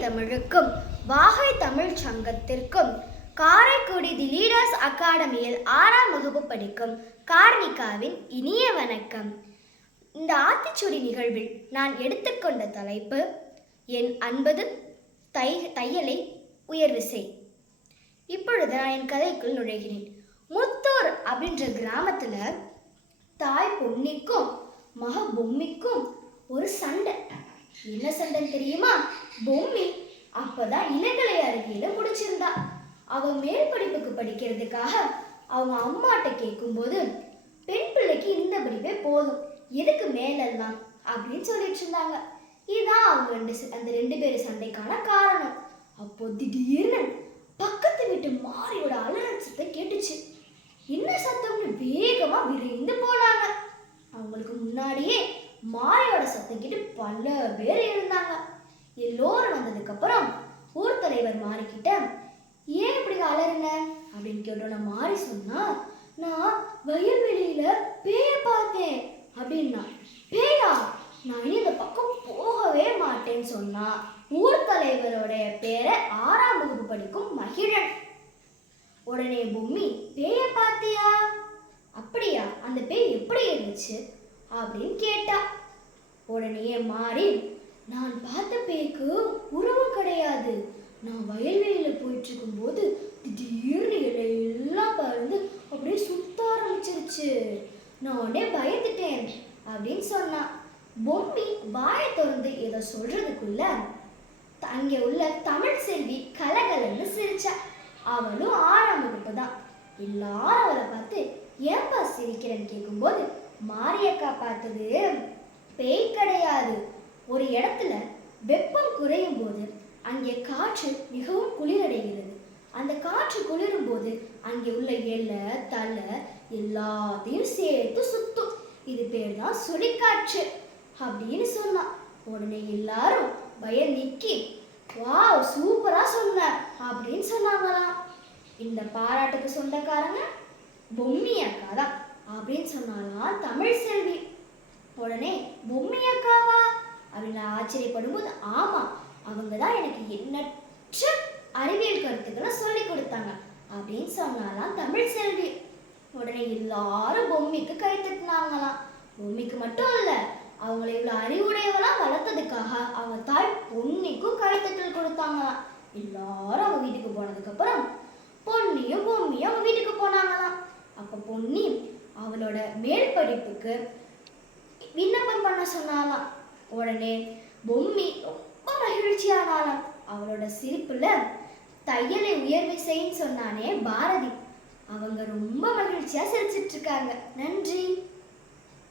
தமிழுக்கும் வாகை தமிழ் சங்கத்திற்கும் காரைக்குடி தி லீடர்ஸ் அகாடமியில் ஆறாம் வகுப்பு படிக்கும் கார்னிகாவின் இனிய வணக்கம். இந்த ஆத்திச்சுடி நிகழ்வில் நான் எடுத்துக்கொண்ட தலைப்பு என் அன்பது தை தையலை உயர்வு செய். இப்பொழுது நான் என் கதைக்குள் நுழைகிறேன். முத்தூர் அப்படின்ற கிராமத்துல தாய் பொன்னிக்கும் மக பொம்மிக்கும் ஒரு சண்டை. என்ன சண்டைன்னு தெரியுமா? பொம்மி அப்பதான் இளங்கலை அருகில முடிச்சிருந்தா. அவ மேல் படிப்புக்கு படிக்கிறதுக்காக அவங்க அம்மாட்ட கேட்கும்போது பெண் பிள்ளைக்கு இந்த படிப்பே போதும். எதுக்கு மேலெல்லாம்? அப்படின்னு சொல்லிட்டு இருந்தாங்க. இதுதான் அவங்க ரெண்டு ச- அந்த ரெண்டு பேர் சண்டைக்கான காரணம். அப்போ திடீர்னு பக்கத்து வீட்டு மாரியோட அலறல் சத்தம் கேட்டுச்சு. என்ன சத்தம்னு வேகமா விரைந்து போனாங்க. அவங்களுக்கு முன்னாடியே மாரியோட சத்தம் கேட்டு பல பேர் இருந்தாங்க எல்லோரும் வந்ததுக்கு அப்புறம் ஊர் தலைவர் மாறிக்கிட்ட ஏன் இப்படி அலறுன? அப்படின்னு கேட்டோன்னா மாறி சொன்னா நான் வயல்வெளியில பேய பார்த்தேன் அப்படின்னா பேயா? நான் இனி இந்த பக்கம் போகவே மாட்டேன்னு சொன்னா ஊர் தலைவரோட பேரை ஆறாம் வகுப்பு படிக்கும் மகிழன். உடனே பொம்மி பேய பார்த்தியா? அப்படியா? அந்த பேய் எப்படி இருந்துச்சு? அப்படின்னு கேட்டா. உடனே மாறி நான் பார்த்த பேய்க்கு உருவம் கிடையாது. நான் வயல்வெளியில போயிட்டு இருக்கும்போது திடீர்னு இலையெல்லாம் பறந்து அப்படியே சுத்த ஆரம்பிச்சிருச்சு. நான் உடனே பயந்துட்டேன் அப்படின்னு சொன்னான். பொம்மி வாயை திறந்து ஏதோ சொல்றதுக்குள்ள அங்கே உள்ள தமிழ் செல்வி கலகலன்னு சிரிச்சா. அவளும் ஆறாம் வகுப்பு தான். எல்லாரும் அவளை பார்த்து ஏன்பா சிரிக்கிறேன்னு கேட்கும்போது மாரியக்கா பார்த்தது பேய் கிடையாது. ஒரு இடத்துல வெப்பம் குறையும் போது அங்கே காற்று மிகவும் குளிரடைகிறது. அந்த காற்று குளிரும் போது அங்கே உள்ள எலை தலை எல்லாத்தையும் சேர்த்து சுத்தும். இது பேர் தான் சுழிக்காற்று அப்படின்னு சொன்னான். உடனே எல்லாரும் பயம் நிக்கி வாவ் சூப்பரா சொன்ன அப்படின்னு சொன்னாங்களாம். இந்த பாராட்டுக்கு சொந்தக்காரங்க பொம்மி அக்கா தான் அப்படின்னு சொன்னாலாம் தமிழ் செல்வி உடனே பொம்மை அக்காவா அப்படின்னு ஆச்சரியப்படும்போது ஆமா அவங்க தான் எனக்கு எண்ணற்ற அறிவியல் கருத்துக்களை சொல்லி கொடுத்தாங்க. அப்படின்னு சொன்னாலாம் தமிழ் செல்வி உடனே எல்லாரும் பொம்மைக்கு கை தட்டினாங்களாம். மட்டும் இல்ல அவங்களை இவ்வளோ அறிவுடையவெல்லாம் வளர்த்ததுக்காக அவங்க தாய் பொன்னிக்கும் கைத்தட்டல் கொடுத்தாங்களாம். எல்லாரும் அவங்க வீட்டுக்கு போனதுக்கு அப்புறம் பொன்னியும் பொம்மியும் அவங்க வீட்டுக்கு போனாங்களாம். அப்ப பொன்னி அவளோட மேல் படிப்புக்கு விண்ணப்பம் பண்ண சொன்னாலாம் உடனே பொம்மி ரொம்ப மகிழ்ச்சியானாலாம் அவளோட சிரிப்புல தையலை உயர்வை செய்ன்னு சொன்னானே பாரதி. அவங்க ரொம்ப மகிழ்ச்சியா சிரிச்சிட்டு இருக்காங்க. நன்றி.